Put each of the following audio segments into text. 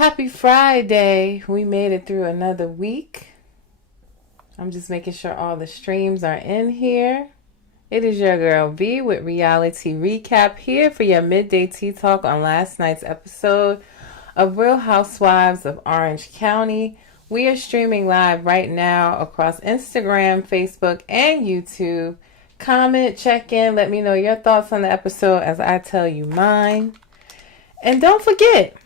Happy Friday. We made it through another week. I'm just making sure all the streams are in here. It is your girl V with Reality Recap here for your midday tea talk on last night's episode of Real Housewives of Orange County. We are streaming live right now across Instagram, Facebook, and YouTube. Comment, check in, let me know your thoughts on the episode as I tell you mine. And don't forget,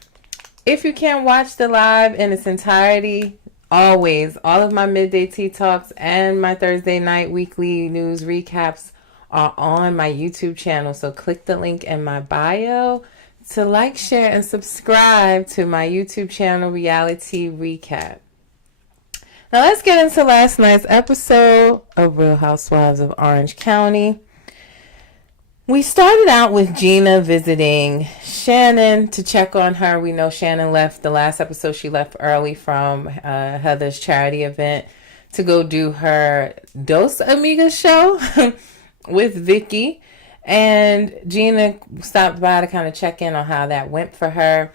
if you can't watch the live in its entirety, always, all of my midday tea talks and my Thursday night weekly news recaps are on my YouTube channel. So click the link in my bio to like, share, and subscribe to my YouTube channel, Reality Recap. Now let's get into last night's episode of Real Housewives of Orange County. We started out with Gina visiting Shannon to check on her. We know Shannon left the last episode. She left early from Heather's charity event to go do her Dos Amigas show with Vicky. And Gina stopped by to kind of check in on how that went for her.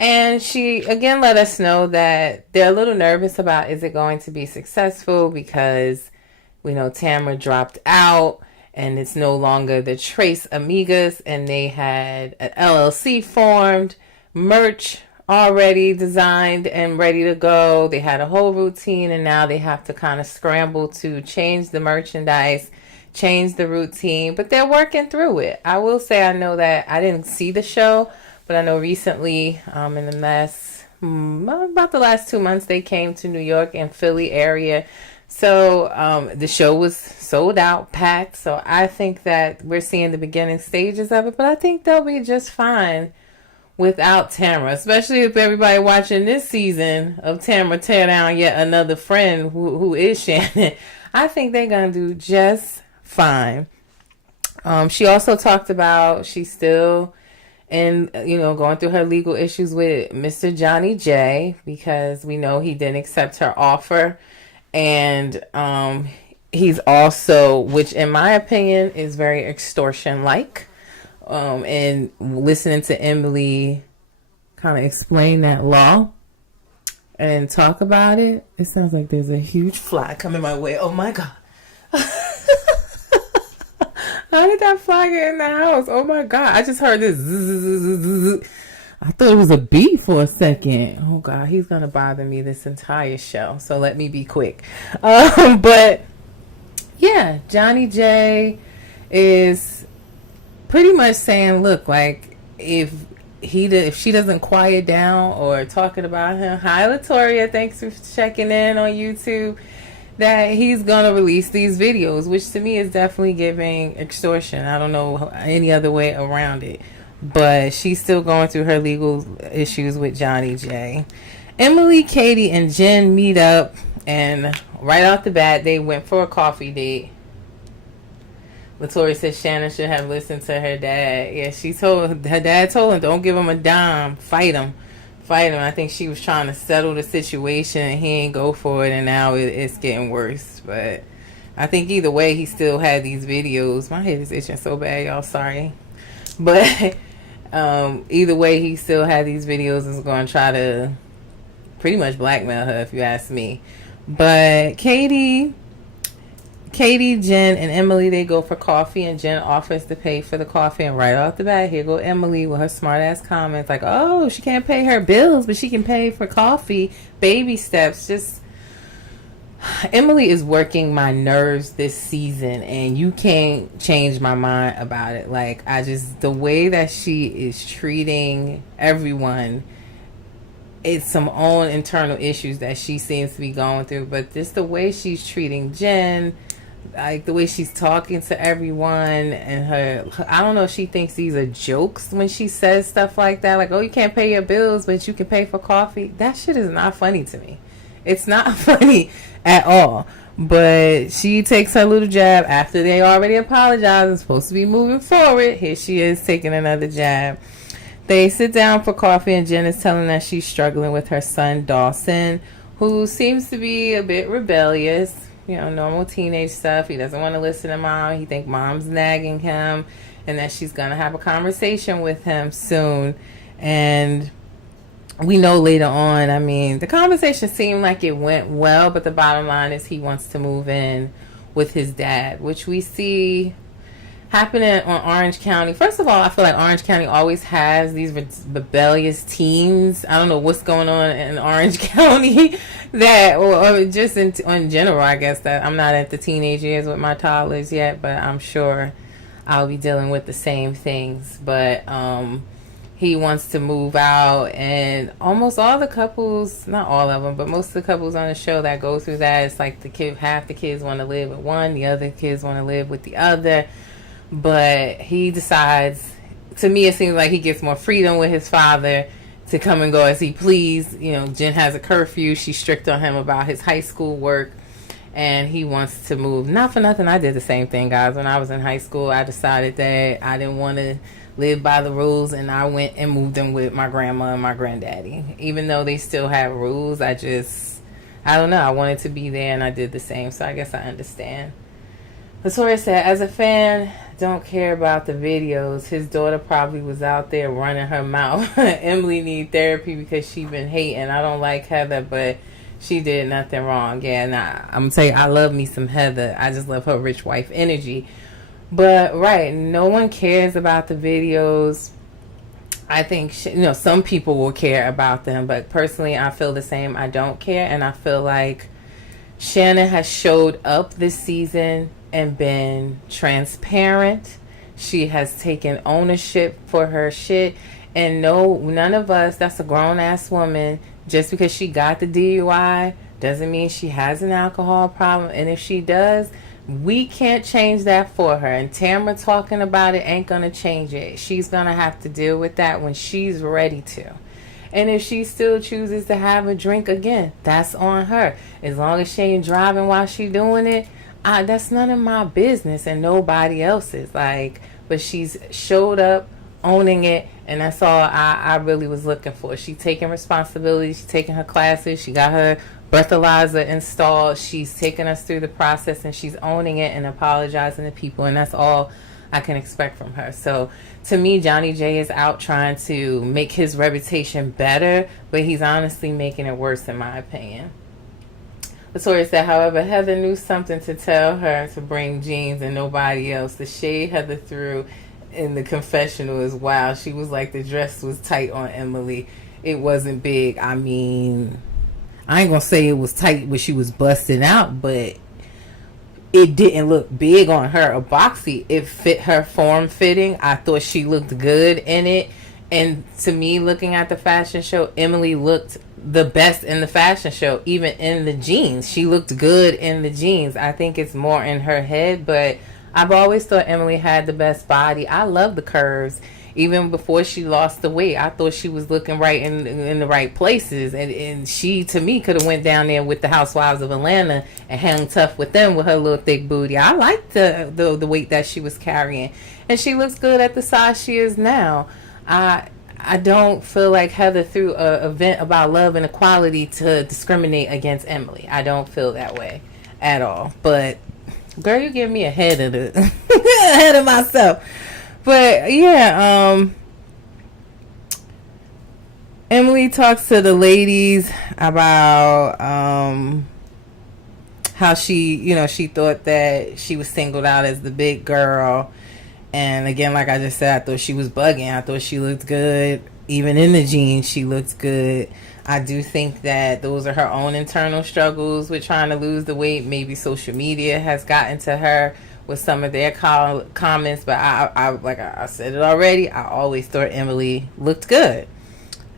And she again let us know that they're a little nervous about, is it going to be successful, because we know Tamara dropped out. And it's no longer the Trace Amigas, and they had an LLC formed, merch already designed and ready to go. They had a whole routine, and now they have to kind of scramble to change the merchandise, change the routine, but they're working through it. I will say, I know that I didn't see the show, but I know recently, in about the last 2 months, they came to New York and Philly area. So the show was sold out, packed. So I think that we're seeing the beginning stages of it. But I think they'll be just fine without Tamara. Especially if everybody watching this season of Tamara tear down yet another friend who is Shannon. I think they're going to do just fine. She also talked about she's still going through her legal issues with Mr. Johnny J. Because we know he didn't accept her offer. And he's also, which in my opinion is very extortion-like. And listening to Emily kind of explain that law and talk about it, it sounds like there's a huge fly coming my way. Oh my God. How did that fly get in the house? Oh my God. I just heard this zzz. I thought it was a bee for a second. Oh God, he's gonna bother me this entire show. So let me be quick. But yeah, Johnny J is pretty much saying, look, like if she doesn't quiet down or talking about him, hi Latoria, thanks for checking in on YouTube, that he's gonna release these videos, which to me is definitely giving extortion. I don't know any other way around it. But she's still going through her legal issues with Johnny J. Emily, Katie, and Jen meet up, and right off the bat, they went for a coffee date. Latoya said Shannon should have listened to her dad. Yeah, her dad told him, don't give him a dime, fight him. I think she was trying to settle the situation, and he ain't go for it, and now it's getting worse. But I think either way, he still had these videos. My head is itching so bad, y'all. Sorry. But either way, he still had these videos and is going to try to pretty much blackmail her, if you ask me. But Katie, Jen, and Emily, they go for coffee, and Jen offers to pay for the coffee. And right off the bat, here go Emily with her smart-ass comments like, oh, she can't pay her bills, but she can pay for coffee. Baby steps. Just Emily is working my nerves this season, and you can't change my mind about it. Like, the way that she is treating everyone, it's some own internal issues that she seems to be going through, but just the way she's treating Jen, like the way she's talking to everyone, and I don't know if she thinks these are jokes when she says stuff like that, like, oh, you can't pay your bills, but you can pay for coffee. That shit is not funny to me. It's not funny at all. But she takes her little jab after they already apologized and supposed to be moving forward. Here she is taking another jab. They sit down for coffee, and Jen is telling us she's struggling with her son Dawson, who seems to be a bit rebellious. Normal teenage stuff. He doesn't want to listen to mom. He thinks mom's nagging him, and that she's going to have a conversation with him soon. And we know later on, I mean, the conversation seemed like it went well, but the bottom line is he wants to move in with his dad, which we see happening on Orange County. First of all, I feel like Orange County always has these rebellious teens. I don't know what's going on in Orange County that, or just in general, I guess, that I'm not at the teenage years with my toddlers yet, but I'm sure I'll be dealing with the same things. But he wants to move out, and almost all the couples, not all of them, but most of the couples on the show that go through that, it's like half the kids want to live with one, the other kids want to live with the other. But he decides, to me it seems like he gets more freedom with his father to come and go as he please. You know, Jen has a curfew. She's strict on him about his high school work, and he wants to move. Not for nothing, I did the same thing, guys. When I was in high school, I decided that I didn't want to live by the rules, and I went and moved in with my grandma and my granddaddy. Even though they still have rules, I don't know, I wanted to be there, and I did the same. So I guess I understand. Latoya said, as a fan, don't care about the videos. His daughter probably was out there running her mouth. Emily need therapy because she been hating. I don't like Heather, but she did nothing wrong. Yeah, and I'm going to tell you, I love me some Heather. I just love her rich wife energy. But, right, no one cares about the videos. I think, some people will care about them. But personally, I feel the same. I don't care. And I feel like Shannon has showed up this season and been transparent. She has taken ownership for her shit. And no, none of us, that's a grown-ass woman, just because she got the DUI doesn't mean she has an alcohol problem. And if she does, we can't change that for her. And Tamara talking about it ain't going to change it. She's going to have to deal with that when she's ready to. And if she still chooses to have a drink again, that's on her. As long as she ain't driving while she doing it, that's none of my business and nobody else's. But she's showed up, owning it, and that's all I really was looking for. She's taking responsibility. She's taking her classes. She got her breathalyzer installed. She's taking us through the process, and she's owning it and apologizing to people, and that's all I can expect from her. So to me, Johnny J is out trying to make his reputation better, but he's honestly making it worse in my opinion. Latoya said, however, Heather knew something to tell her to bring jeans and nobody else. The shade Heather threw in the confessional is wild. She was like, the dress was tight on Emily. It wasn't big. I mean, I ain't gonna say it was tight when she was busting out, but it didn't look big on her or boxy. It fit her form fitting. I thought she looked good in it. And to me, looking at the fashion show, Emily looked the best in the fashion show, even in the jeans. She looked good in the jeans. I think it's more in her head, but I've always thought Emily had the best body. I love the curves. Even before she lost the weight, I thought she was looking right in the right places. And she, to me, could have went down there with the Housewives of Atlanta and hung tough with them with her little thick booty. I liked the weight that she was carrying. And she looks good at the size she is now. I don't feel like Heather threw an event about love and equality to discriminate against Emily. I don't feel that way at all. But girl, you give me ahead of myself. But yeah, Emily talks to the ladies about how she thought that she was singled out as the big girl. And again, like I just said, I thought she was bugging. I thought she looked good. Even in the jeans, she looked good. I do think that those are her own internal struggles with trying to lose the weight. Maybe social media has gotten to her with some of their comments. But I like I said it already, I always thought Emily looked good.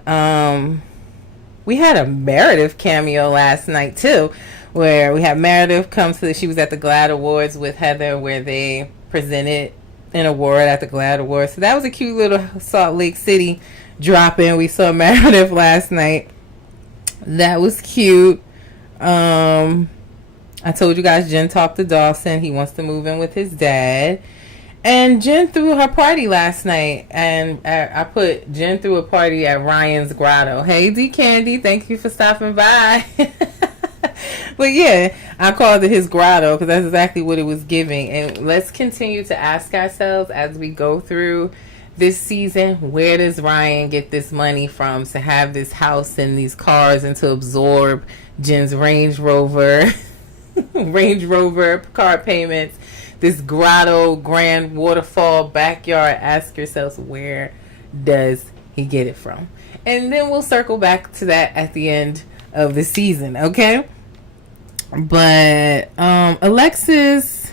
We had a Meredith cameo last night, too, where we had Meredith she was at the GLAAD Awards with Heather, where they presented an award at the GLAAD Awards. So that was a cute little Salt Lake City drop-in. We saw Meredith last night. That was cute. I told you guys Jen talked to Dawson. He wants to move in with his dad. And Jen threw her party last night. And I put Jen threw a party at Ryan's Grotto. Hey, D Candy, thank you for stopping by. But yeah, I called it his grotto because that's exactly what it was giving. And let's continue to ask ourselves as we go through this season, where does Ryan get this money from to have this house and these cars and to absorb Jen's Range Rover car payments, this grotto, grand waterfall, backyard? Ask yourselves, where does he get it from? And then we'll circle back to that at the end of the season, okay? But Alexis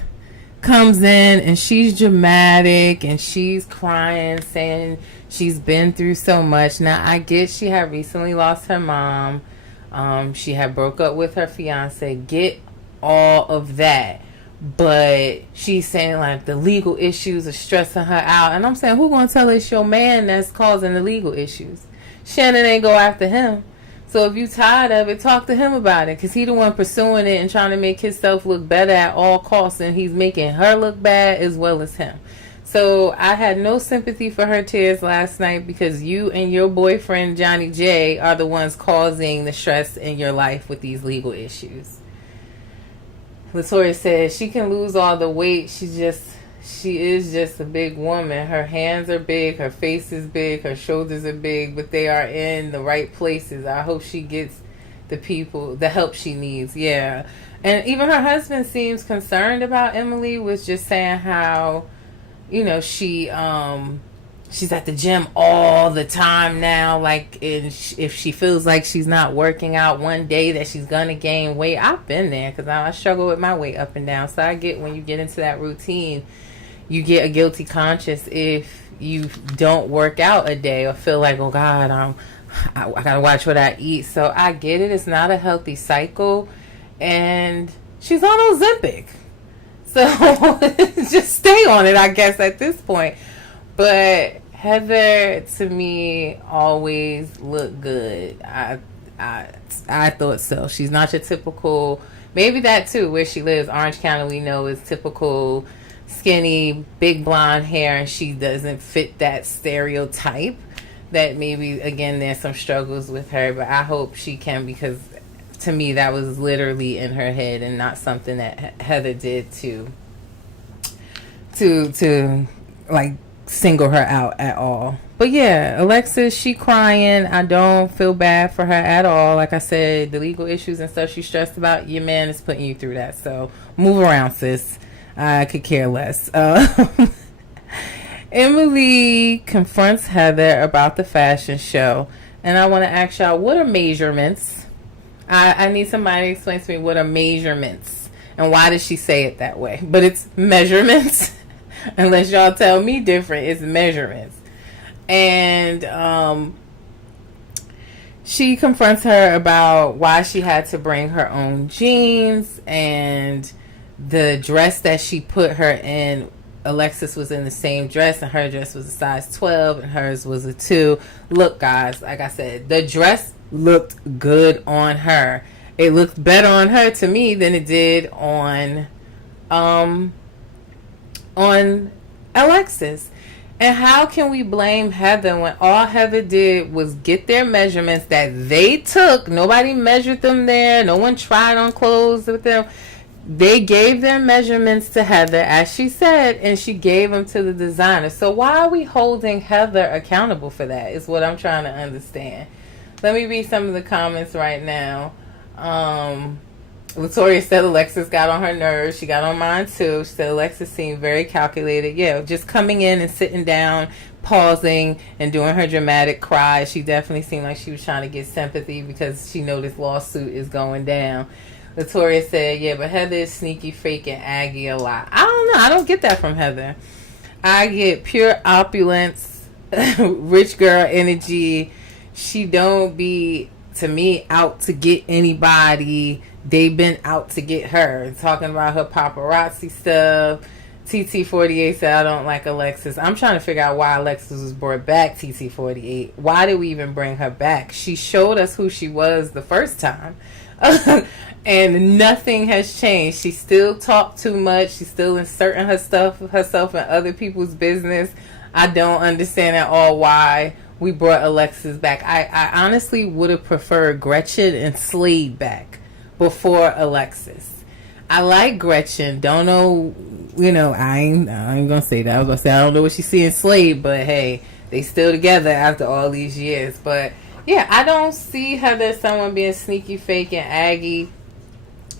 comes in and she's dramatic and she's crying, saying she's been through so much. Now, I get she had recently lost her mom. She had broke up with her fiance. Get all of that. But she's saying like the legal issues are stressing her out. And I'm saying, who gonna tell it's your man that's causing the legal issues? Shannon ain't go after him. So if you tired of it, talk to him about it, because he the one pursuing it and trying to make himself look better at all costs, and he's making her look bad as well as him. So I had no sympathy for her tears last night, because you and your boyfriend Johnny J are the ones causing the stress in your life with these legal issues. Latoya says she can lose all the weight. She is just a big woman. Her hands are big, her face is big, her shoulders are big, but they are in the right places. I hope she gets the help she needs. Yeah. And even her husband seems concerned about Emily, was just saying how, she's at the gym all the time now. Like, if she feels like she's not working out one day, that she's gonna gain weight. I've been there, because I struggle with my weight up and down. So I get, when you get into that routine, you get a guilty conscience if you don't work out a day, or feel like, oh God, I gotta watch what I eat. So I get it. It's not a healthy cycle, and she's on Ozempic. So just stay on it, I guess, at this point. But Heather, to me, always looked good. I thought so. She's not your typical, maybe that too, where she lives, Orange County, we know is typical skinny, big blonde hair, and she doesn't fit that stereotype. That maybe, again, there's some struggles with her, but I hope she can, because to me that was literally in her head and not something that Heather did to like single her out at all. But yeah, Alexis, she crying. I don't feel bad for her at all. Like I said, the legal issues and stuff she's stressed about, your man is putting you through that. So move around, sis. I could care less. Emily confronts Heather about the fashion show. And I want to ask y'all, what are measurements? I need somebody to explain to me, what are measurements? And why does she say it that way? But it's measurements. Unless y'all tell me different, it's measurements. And she confronts her about why she had to bring her own jeans, and the dress that she put her in. Alexis was in the same dress, and her dress was a size 12 and hers was a 2. Look, guys, like I said, the dress looked good on her. It looked better on her to me than it did on Alexis. And how can we blame Heather when all Heather did was get their measurements that they took? Nobody measured them there. No one tried on clothes with them. They gave their measurements to Heather, as she said, and she gave them to the designer. So why are we holding Heather accountable for that, is what I'm trying to understand. Let me read some of the comments right now. Latoya said Alexis got on her nerves. She got on mine too. She said Alexis seemed very calculated. Yeah, just coming in and sitting down, pausing, and doing her dramatic cry. She definitely seemed like she was trying to get sympathy, because she know this lawsuit is going down. Latoya said, yeah, but Heather is sneaky, fake, and Aggie a lot. I don't know. I don't get that from Heather. I get pure opulence, rich girl energy. She don't be, to me, out to get anybody. They've been out to get her. Talking about her paparazzi stuff. TT48 said, I don't like Alexis. I'm trying to figure out why Alexis was brought back, TT48. Why did we even bring her back? She showed us who she was the first time. And nothing has changed. She still talked too much. She's still inserting herself in other people's business. I don't understand at all why we brought Alexis back. I honestly would have preferred Gretchen and Slade back before Alexis. I like Gretchen. Don't know, I ain't gonna say that. I was gonna say I don't know what she's seeing Slade, but hey, they still together after all these years. But yeah, I don't see Heather as someone being sneaky, fake, and aggy.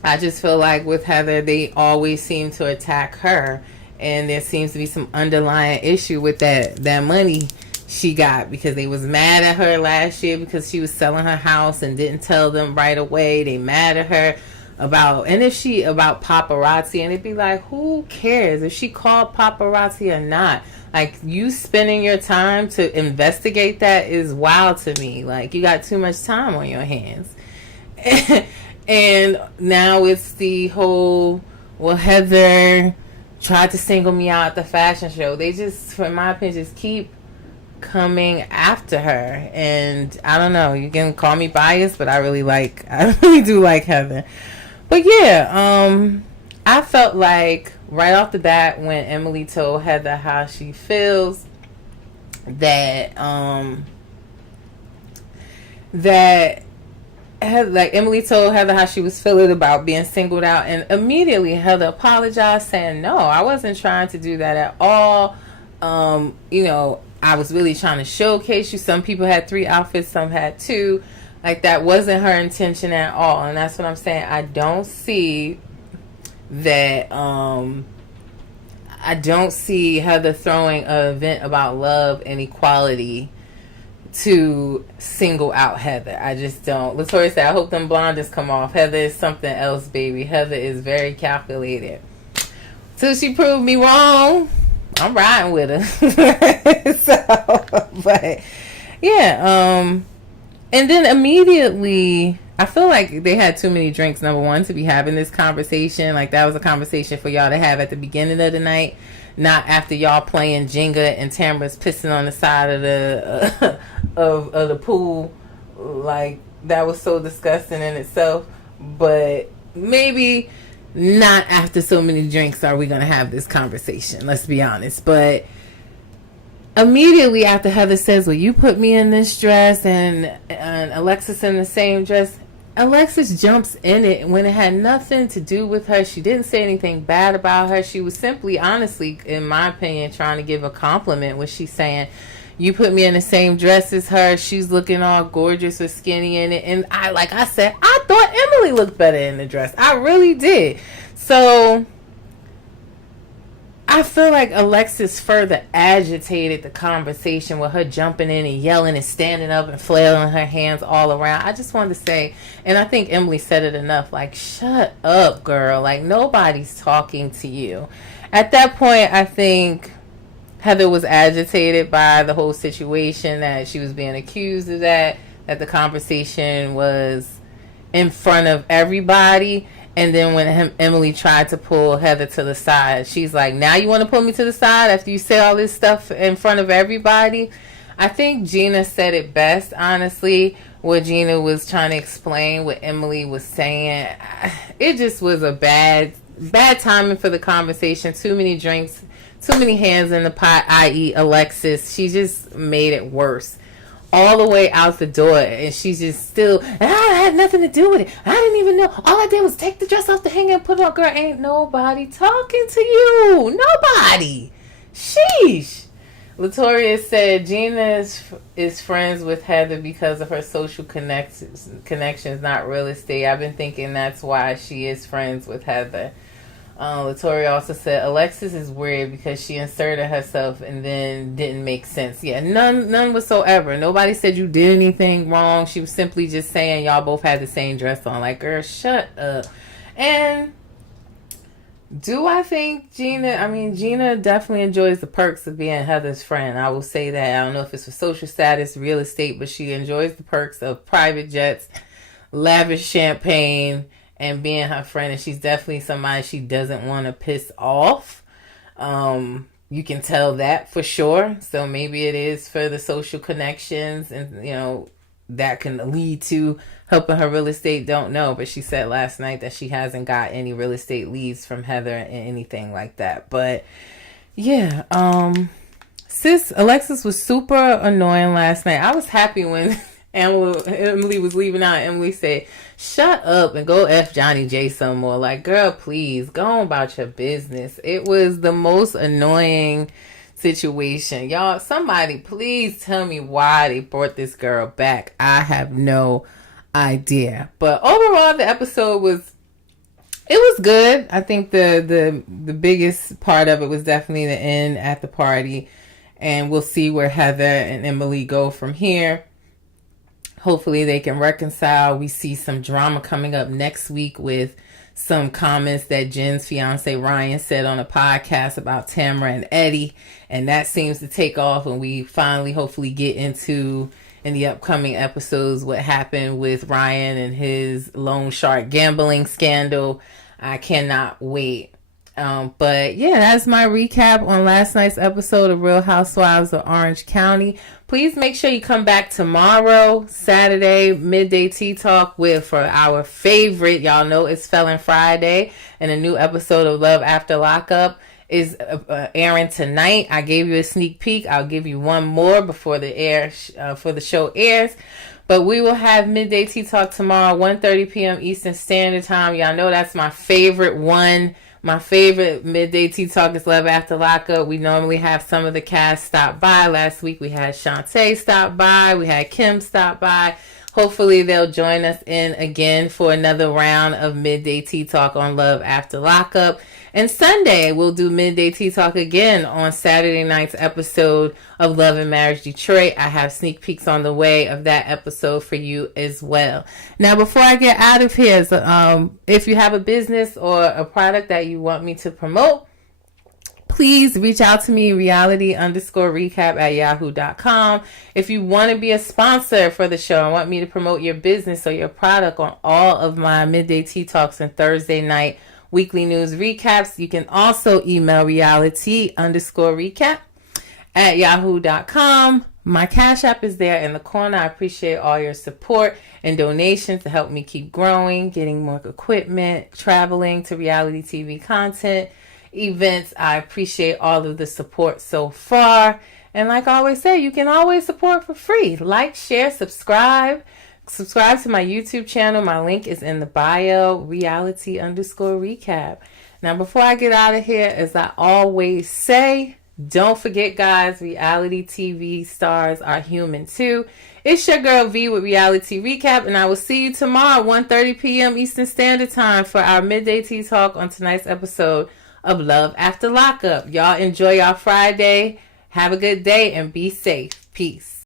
I just feel like with Heather, they always seem to attack her, and there seems to be some underlying issue with that money she got, because they was mad at her last year because she was selling her house and didn't tell them right away. They mad at her about paparazzi, and it'd be like, who cares if she called paparazzi or not? Like, you spending your time to investigate that is wild to me. Like, you got too much time on your hands. And now it's the whole, well, Heather tried to single me out at the fashion show. They just, in my opinion, just keep coming after her. And I don't know, you can call me biased, but I really do like Heather. But yeah, I felt like right off the bat when Emily told Heather how she feels, that Emily told Heather how she was feeling about being singled out, and immediately Heather apologized, saying, no, I wasn't trying to do that at all. I was really trying to showcase you. Some people had 3 outfits, some had 2. Like, that wasn't her intention at all. And that's what I'm saying. I don't see that, I don't see Heather throwing an event about love and equality to single out Heather. I just don't. Latoya said, I hope them blondes come off. Heather is something else, baby. Heather is very calculated. Till she proved me wrong, I'm riding with her. But yeah, and then immediately, I feel like they had too many drinks, number one, to be having this conversation. Like, that was a conversation for y'all to have at the beginning of the night, not after y'all playing Jenga and Tamara's pissing on the side of the of the pool. Like, that was so disgusting in itself. But maybe not after so many drinks are we going to have this conversation. Let's be honest. But immediately after Heather says, well, you put me in this dress and Alexis in the same dress, Alexis jumps in it when it had nothing to do with her. She didn't say anything bad about her. She was simply, honestly, in my opinion, trying to give a compliment when she's saying, you put me in the same dress as her. She's looking all gorgeous or skinny in it. And I said, I thought Emily looked better in the dress. I really did. So I feel like Alexis further agitated the conversation with her jumping in and yelling and standing up and flailing her hands all around. I just wanted to say, and I think Emily said it enough, like, shut up, girl. Like, nobody's talking to you. At that point, I think Heather was agitated by the whole situation, that she was being accused of that the conversation was in front of everybody. And then when Emily tried to pull Heather to the side, she's like, now you want to pull me to the side after you say all this stuff in front of everybody? I think Gina said it best, honestly, where Gina was trying to explain what Emily was saying. It just was a bad timing for the conversation. Too many drinks, too many hands in the pot, i.e. Alexis. She just made it worse. All the way out the door, and she's just still, I had nothing to do with it. I didn't even know. All I did was take the dress off the hanger and put it on. Girl, ain't nobody talking to you. Nobody. Sheesh. Latoya said Gina is friends with Heather because of her social connections, not real estate. I've been thinking that's why she is friends with Heather. Latoya also said Alexis is weird because she inserted herself and then didn't make sense. Yeah, none whatsoever. Nobody said you did anything wrong. She was simply just saying y'all both had the same dress on. Like, girl, shut up. And do I think Gina definitely enjoys the perks of being Heather's friend. I will say that. I don't know if it's for social status, real estate, but she enjoys the perks of private jets, lavish champagne, and being her friend. And she's definitely somebody she doesn't want to piss off. You can tell that for sure. So maybe it is for the social connections, and that can lead to helping her real estate. Don't know, but she said last night that she hasn't got any real estate leads from Heather and anything like that. But yeah, Alexis was super annoying last night. I was happy when And Emily was leaving out, Emily said, shut up and go F Johnny J some more. Like, girl, please, go on about your business. It was the most annoying situation. Y'all, somebody please tell me why they brought this girl back. I have no idea. But overall, the episode was good. I think the biggest part of it was definitely the end at the party. And we'll see where Heather and Emily go from here. Hopefully they can reconcile. We see some drama coming up next week with some comments that Jen's fiance Ryan said on a podcast about Tamara and Eddie. And that seems to take off, and we finally hopefully get into, in the upcoming episodes, what happened with Ryan and his loan shark gambling scandal. I cannot wait. But yeah, that's my recap on last night's episode of Real Housewives of Orange County. Please make sure you come back tomorrow, Saturday, midday tea talk for our favorite. Y'all know it's Felon Friday, and a new episode of Love After Lockup is airing tonight. I gave you a sneak peek. I'll give you one more before the show airs. But we will have midday tea talk tomorrow, 1:30 p.m. Eastern Standard Time. Y'all know that's my favorite one. My favorite midday tea talk is Love After Lockup. We normally have some of the cast stop by. Last week we had Shantae stop by. We had Kim stop by. Hopefully they'll join us in again for another round of midday tea talk on Love After Lockup. And Sunday we'll do midday tea talk again on Saturday night's episode of Love and Marriage Detroit. I have sneak peeks on the way of that episode for you as well. Now, before I get out of here, if you have a business or a product that you want me to promote, please reach out to me, reality_recap@yahoo.com. If you want to be a sponsor for the show and want me to promote your business or your product on all of my midday tea talks and Thursday night weekly news recaps, you can also email reality_recap@yahoo.com. My Cash App is there in the corner. I appreciate all your support and donations to help me keep growing, getting more equipment, traveling to reality TV content, events. I appreciate all of the support so far. And like I always say, you can always support for free. Like, share, subscribe. Subscribe to my YouTube channel. My link is in the bio, reality_recap. Now, before I get out of here, as I always say, don't forget, guys, reality TV stars are human too. It's your girl V with Reality Recap, and I will see you tomorrow, 1:30 p.m. Eastern Standard Time, for our midday tea talk on tonight's episode of Love After Lockup. Y'all enjoy y'all Friday. Have a good day and be safe. Peace.